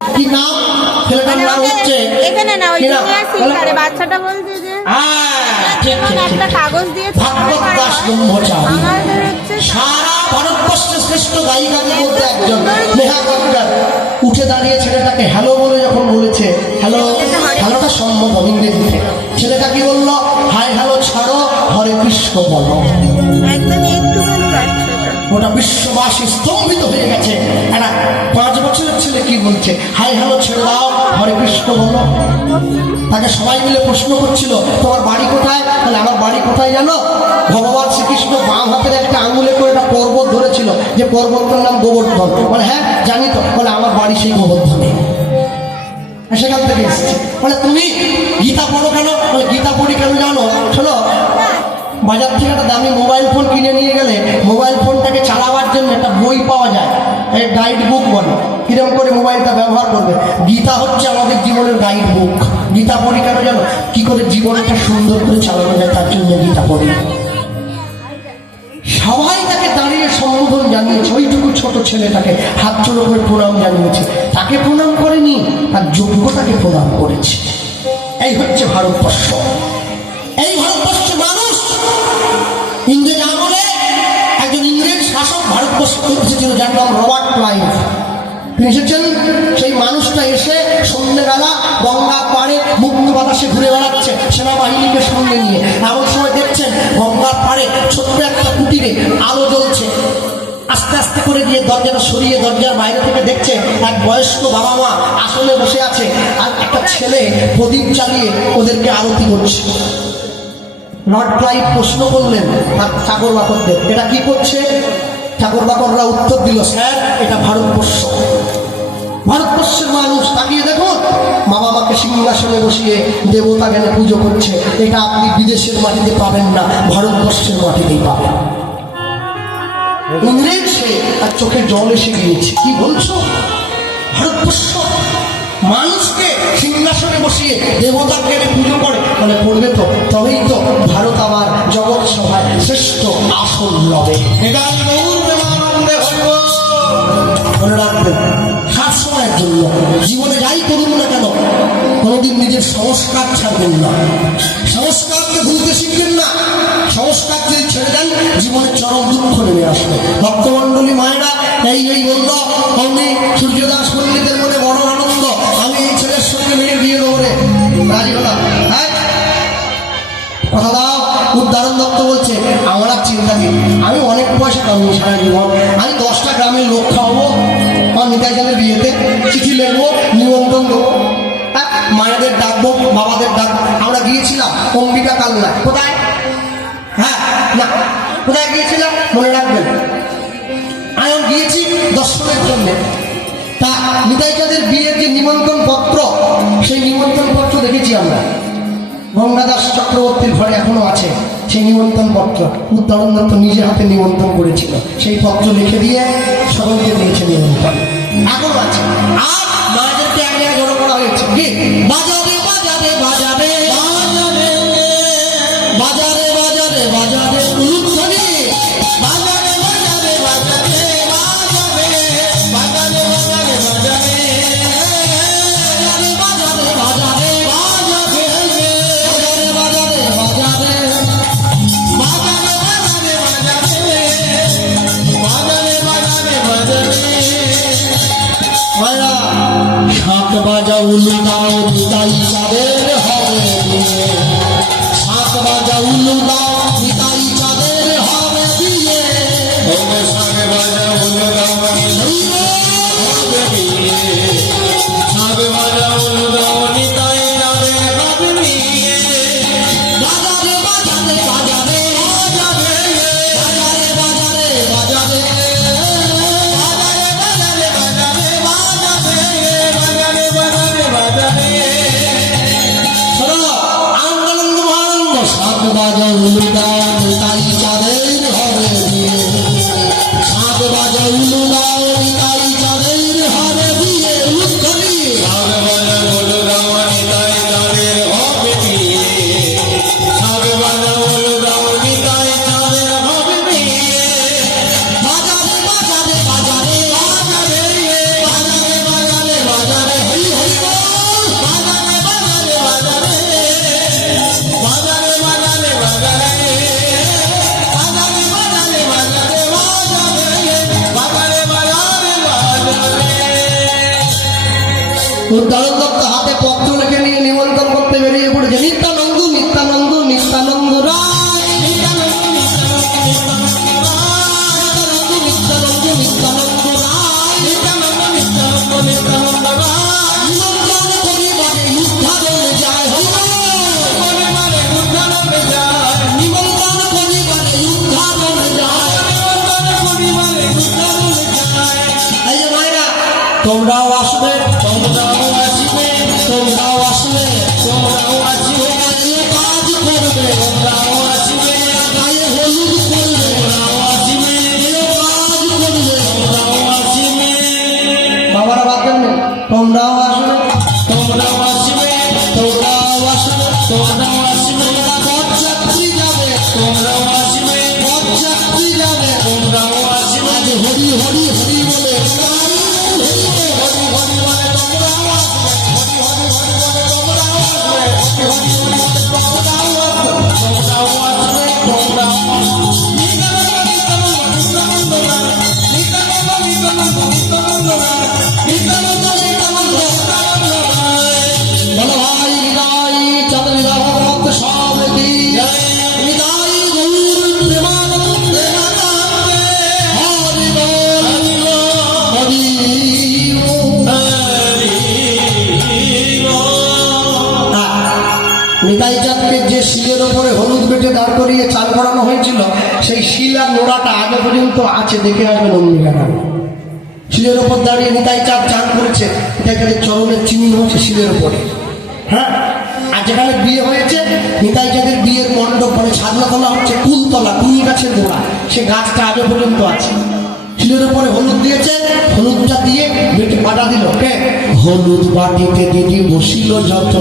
কি নাম? ছেলেটার নাম হচ্ছে এখানে না ওই জুনিয়র সিঙ্গারে বাচ্চাটা বলছে যে একটা কাগজ দিয়ে ভাগবত দাস ব্রহ্মচারী সারা ভারতবর্ষের শ্রেষ্ঠ গায়িকাদের মধ্যে একজন নেহা কক্কর উঠে দাঁড়িয়ে ছেলেটাকে হ্যালো বলে যখন বলেছে, হ্যালো হ্যালোটা সম্বোধন ইংরেজিতে, ছেলেটা কি বললো? হাই হ্যালো ছাড়ো, হরে কৃষ্ণ বলো। একদম একটু ওটা বিশ্ববাসী স্তম্ভিত হয়ে গেছে। একটা 5 বছরের ছেলে কি বলছে? হাই হ্যালো ছেড়ে দাও, হরে কৃষ্ণ বলো। তাকে সবাই মিলে প্রশ্ন করছিল, তোমার বাড়ি কোথায়? বলে আমার বাড়ি কোথায় জানো? ভগবান শ্রীকৃষ্ণ বাম হাতের একটা আঙুলে করে একটা পর্বত ধরেছিল, যে পর্বতটার নাম গোবর্ধন। বলে হ্যাঁ জানি তো। বলে আমার বাড়ি সেই গোবর্ধনে, সেখান থেকে এসেছে। বলে তুমি গীতা পড়ো কেন? বলে গীতা পড়ি কেন জানো? শোনো, বাজার থেকে একটা দামি মোবাইল ফোন কিনে নিয়ে গেলে মোবাইল ফোনটাকে চালাবার জন্য একটা বই পাওয়া যায়, এই গাইড বুক বলে, কিরকম করে মোবাইলটা ব্যবহার করবে। গীতা হচ্ছে আমাদের জীবনের গাইড বুক। গীতা পড়ি কেন জানো? কি করে জীবনটা সুন্দর করে চালানো যায় তার জন্য গীতা পড়ি। সবাই তাকে দাঁড়িয়ে সম্বোধন জানিয়েছে, ওইটুকু ছোট ছেলেটাকে হাত জোড়ো করে প্রণাম জানিয়েছে। তাকে প্রণাম করেনি, তার যোগ্যতাকে প্রণাম করেছে। এই হচ্ছে ভারতবর্ষ। এই ভারতবর্ষের মানুষ ইংরেজ আমলে একজন ইংরেজ শাসক ভারতবর্ষ এসেছিল, যার নাম রবার্ট ক্লাইভ। তিনি এসেছেন, সেই মানুষটা এসে সন্ধ্যেবেলা গঙ্গা পাড়ে মুক্ত বাতাসে ঘুরে বেড়াচ্ছে সেনাবাহিনীকে সঙ্গে নিয়ে। এমন সময় দেখছেন গঙ্গার পাড়ে ছোট্ট একটা কুটিরে আলো জ্বলছে। আস্তে আস্তে করে গিয়ে দরজাটা সরিয়ে দরজার বাইরে থেকে দেখছে এক বয়স্ক বাবা মা আসলে বসে আছে, আর একটা ছেলে প্রদীপ চালিয়ে ওদেরকে আরতি করছে। লর্ড ক্লাইভ প্রশ্ন করলেন তার চাকর বাকরদের, এটা কি করছে? চাকর বাকররা উত্তর দিল, স্যার এটা ভারতবর্ষ। ভারতবর্ষের মানুষ তাকিয়ে দেখুন, মা বাবাকে সিংহাসনে বসিয়ে দেবতা জ্ঞানে পুজো করছে। এটা আপনি বিদেশের মাটিতে পাবেন না, ভারতবর্ষের মাটিতেই পাবেন। ইংরেজ সে আর চোখে জল এসে গিয়েছে। কি বলছো? ভারতবর্ষ মানুষকে সিংহাসনে বসিয়ে দেবতার জ্ঞানে পুজো করে? বলে পড়বে তো, তবেই তো ভারত আবার জগৎ সভায় শ্রেষ্ঠ আসন লবে। মনে রাখবেন, সব সময়ের জন্য জীবনে যাই করুন না কেন কোনোদিন নিজের সংস্কার ছাড়বেন না। সংস্কারকে ভুলতে শিখবেন না। সংস্কার যদি ছেড়ে দেন জীবনে চরম দুঃখ নেমে আসবে। ভক্তমণ্ডলী মায়েরা এই বলল, অমনি সূর্যদাস পণ্ডিতের মনে বড় আনন্দ, আমি এই ছেলের সঙ্গে মেয়ে বিয়ে দেবো রে। রাজি হলাম, হ্যাঁ কথা দাও। উদ্ধারণ দত্ত বলছে, আমার আর চিন্তা নেই, আমি অনেক পয়সা কামাবো সারা জীবন, আমি 10টা গ্রামের লোক খাওয়াবো, আমার নিতাই চাঁদের বিয়েতে চিঠি লিখবো, নিমন্ত্রণ দেবো, মায়েদের ডাকবো, বাবাদের ডাকবো। আমরা গিয়েছিলাম অম্বিকা কালনা, কোথায়? হ্যাঁ না, কোথায় গিয়েছিলাম মনে রাখবেন? আমি গিয়েছি দর্শনের জন্য। তা নিতাই চাঁদের বিয়ের যে নিমন্ত্রণ পত্র, সেই নিমন্ত্রণ পত্র দেখেছি আমরা, গঙ্গাদাস চক্রবর্তীর ঘরে এখনো আছে সেই নিমন্ত্রণ পত্র। উদ্ধারণ দত্ত নিজের হাতে নিমন্ত্রণ করেছিল, সেই পত্র লিখে দিয়ে সকলকে দিয়েছে নিমন্ত্রণ, এখনো আছে। আর মায়েদেরকে আগে জড়ো করা হয়েছে, কি বাজারে বাজারে বাজারে বাজারে বাজারে বাজারে উলুধ্বনি, বাজারে বাজারে বাজারে বাজারে বাজারে বাজারে শাঁখ বাজা উলু দাও নিতাই চাঁদের হবে বিয়ে, শাঁখ বাজা উলু দাও নিতাই চাঁদের হবে বিয়ে, শাঁখ বাজা উলু দাও হবে বিয়ে, শাঁখ বাজা উলু দাও নিতাই চাঁদের হবে বিয়ে, বাজারে বাজারে বাজারে বাজারে বাজারে বাজারে আনন্দ আনন্দ শাঁখ বাজা উলু উদ্ধারণ দত্ত হাতে পত্র লিখে নিয়ে নিমন্ত্রণ করতে বেরিয়ে পড়েছে। নিত্যানন্দ নিত্যানন্দ নিত্যানন্দ রায়, নিত্যানন্দ নিত্যানন্দ নিত্যানন্দ নিত্যানন্দ রায়, নিত্যানন্দ নিত্যানন্দ নিত্যানন্দ রায়। নিমন্ত্রণ পরিবারে উদ্ধারণ যায়, পরিবারে উদ্ধারণ যায়, নিমন্ত্রণ পরিবারে উদ্ধারণ যায়, পরিবারে উদ্ধারণ যায়। এই যে মায়েরা, তোমরাও আসবে, তোমরাও আসবে, তোমরাও আসবে, তোমরাও আসবে, কাজ করবে, তোমরাও আসবে, গায়ে হলুদ করবে, তোমরাও আসবে, কাজ করবে, তোমরাও আসবে। বাবারা বাদ দেন না, তোমরাও আসবে, তোমরাও আসবে, তোমরাও আসবে, তোমরাও আসবে, বরযাত্রী যাবে, তোমরাও আসবে, বরযাত্রী যাবে, তোমরাও আসবে। আজ হরি হরি হরি বলে, হরি হরি বলে তোমরাও আসবে, হরি হরি হরি বলে তোমরাও আসবে, হরি হরি হরি বলে তোমরাও আসবে, তোমরাও আসবে, তোমরাও আসবে। নিত্যানন্দ নিত্যানন্দ নিত্যানন্দ নিত্যানন্দ নিত্যানন্দ নিত্যানন্দ বলো ভাই হৃদয় চাঁদ হৃদয় ভক্ত সব কি হৃদয় গৌর প্রেমানন্দ হরি বল হরি নিতাই চাঁদকে যে শিলের ওপরে হলুদ বেটে দাঁড় করিয়ে চাল করানো হয়েছিল, সেই শিল আর নোড়াটা আগে পর্যন্ত আছে, দেখে আসবেন অম্বিকাটা। শিলের ওপর দাঁড়িয়ে নিতাই চাঁদ চান করেছে, এখানে চরণের চিহ্ন হচ্ছে শিলের ওপরে। হ্যাঁ, আর যেখানে বিয়ে হয়েছে, নিতাই চাঁদের বিয়ের মণ্ডপ মানে ছাদনাতলা হচ্ছে কুলতলা, কুল গাছের গোড়া, সে গাছটা আগে পর্যন্ত আছে। শিলের উপরে হলুদ দিয়েছে, হলুদটা দিয়ে বেটে বাটা দিল। কে? হলুদ বাটিতে দিদি বসিল যত,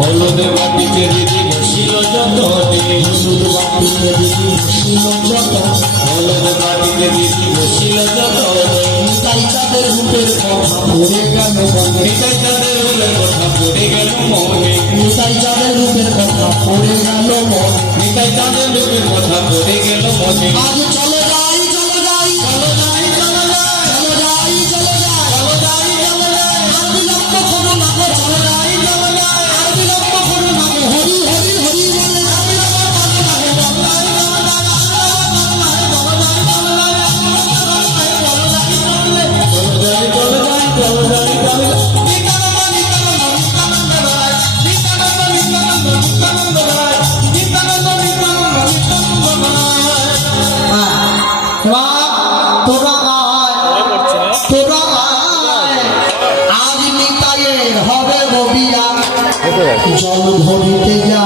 হলুদ বাটিতে দিদি বসিল যত, হলুদ বাটিতে দিদি বসিল যত, হলুদ বাটিতে দিদি বসিল যত। নিতাই চাঁদের রূপের কথা পড়ে গেল মনে, নিতাই চাঁদের রূপের কথা পড়ে গেল মনে, নিতাই চাঁদের রূপের কথা পড়ে গেল মনে। নিতাই চাঁদের রূপের কথা পড়ে গেল মনে। আজ চলো যাই, চলো যাই, চলো যাই, চলো যাই, চলো যাই, চলো যাই, চলো যাই, চলো যাই, আর বিলম্ব করো না গো, চলো যাই, চলো যাই, আর বিলম্ব করো না গো, হরি হরি হরি বলে, আর বিলম্ব করো না গো, চলো যাই, চলো যাই, চলো যাই, চলো যাই, চলো যাই, চলো যাই। নিত্যানন্দ নিত্যানন্দ নিত্যানন্দ রায়, নিত্যানন্দ নিত্যানন্দ নিত্যানন্দ রায়, নিত্যানন্দ নিত্যানন্দ নিত্যানন্দ রায়। তোরা আয়, তোরা আয়, আজ নিতাইয়ের হবে ববিয়া, জল ভরিতে যা